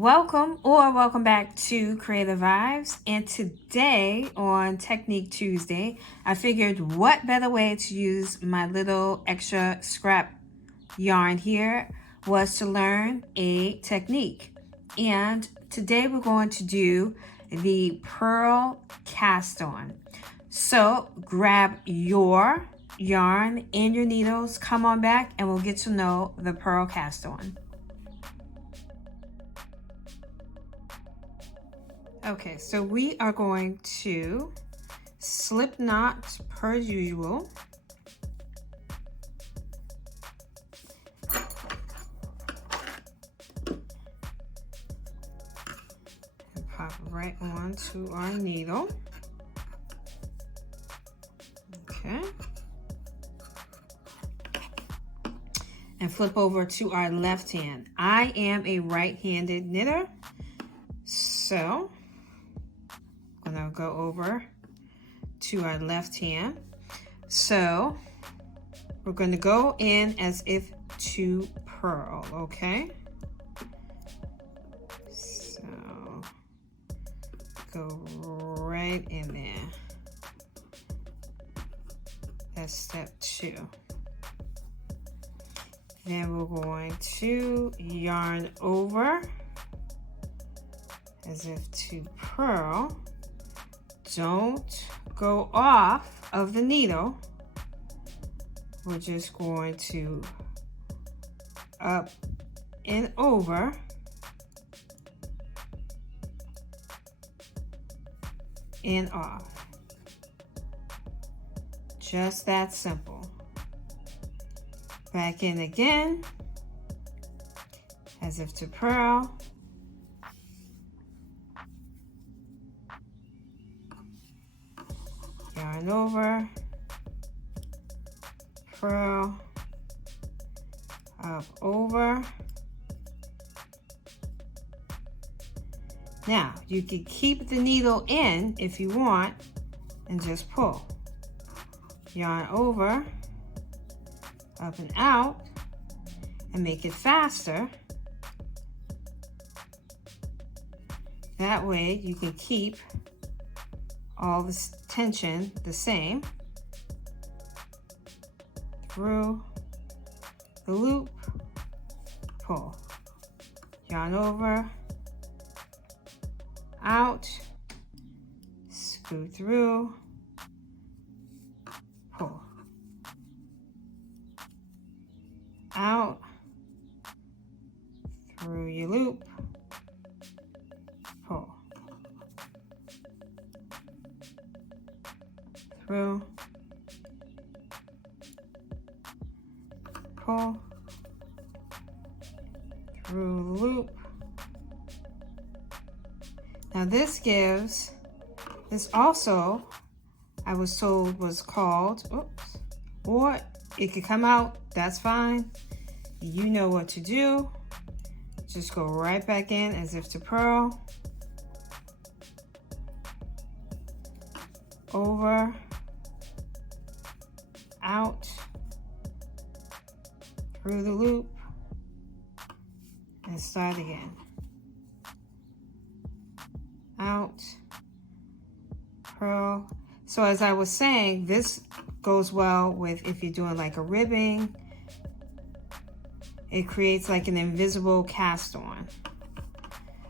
Welcome back to Creative Vibes. And today on Technique Tuesday, I figured what better way to use my little extra scrap yarn here was to learn a technique. And today we're going to do the Purl cast on. So grab your yarn and your needles, come on back, and we'll get to know the Purl cast on. Okay, so we are going to slip knot per usual. And pop right onto our needle. Okay. And flip over to our left hand. I am a right-handed knitter, so I'm gonna go over to our left hand. So we're gonna go in as if to purl, okay? So go right in there. That's step 2. Then we're going to yarn over as if to purl. Don't go off of the needle. We're just going to up and over and off. Just that simple. Back in again, as if to purl. Yarn over, purl, up over. Now, you can keep the needle in if you want and just pull. Yarn over, up and out, and make it faster. That way you can keep all this tension the same. Through the loop, pull. Yarn over, out, screw through, pull. Out, through your loop, pull. Through, pull, through the loop. Now this also, I was told, was called, oops, or it could come out, that's fine. You know what to do. Just go right back in as if to purl. Over, out, through the loop, and start again. Out, purl. So as I was saying, this goes well with if you're doing like a ribbing. It creates like an invisible cast on.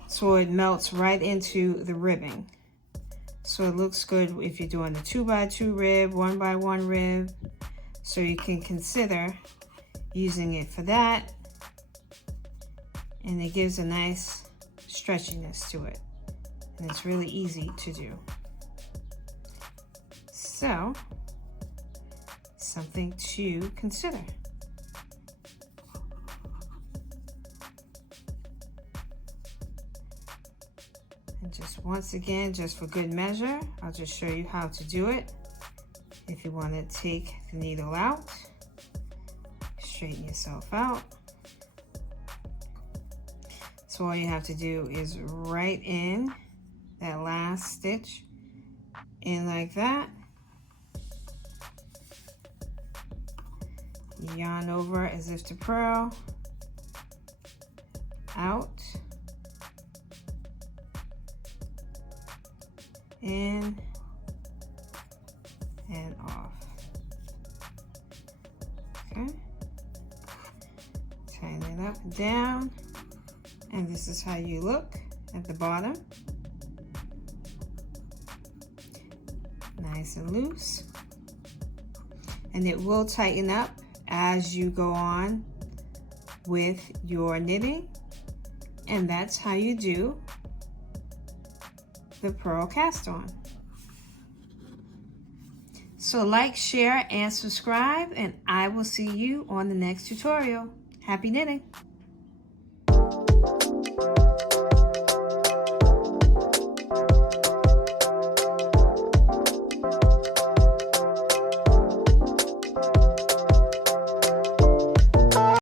So it melts right into the ribbing. So it looks good if you're doing the 2x2 rib, 1x1 rib. So you can consider using it for that. And it gives a nice stretchiness to it. And it's really easy to do. So, something to consider. And just once again, just for good measure, I'll just show you how to do it. If you want to take the needle out, straighten yourself out. So all you have to do is right in that last stitch in like that. Yarn over as if to purl, out, in and off. Okay. Tighten it up and down. And this is how you look at the bottom. Nice and loose. And it will tighten up as you go on with your knitting. And that's how you do the Purl cast on. So like, share, and subscribe, and I will see you on the next tutorial. Happy knitting!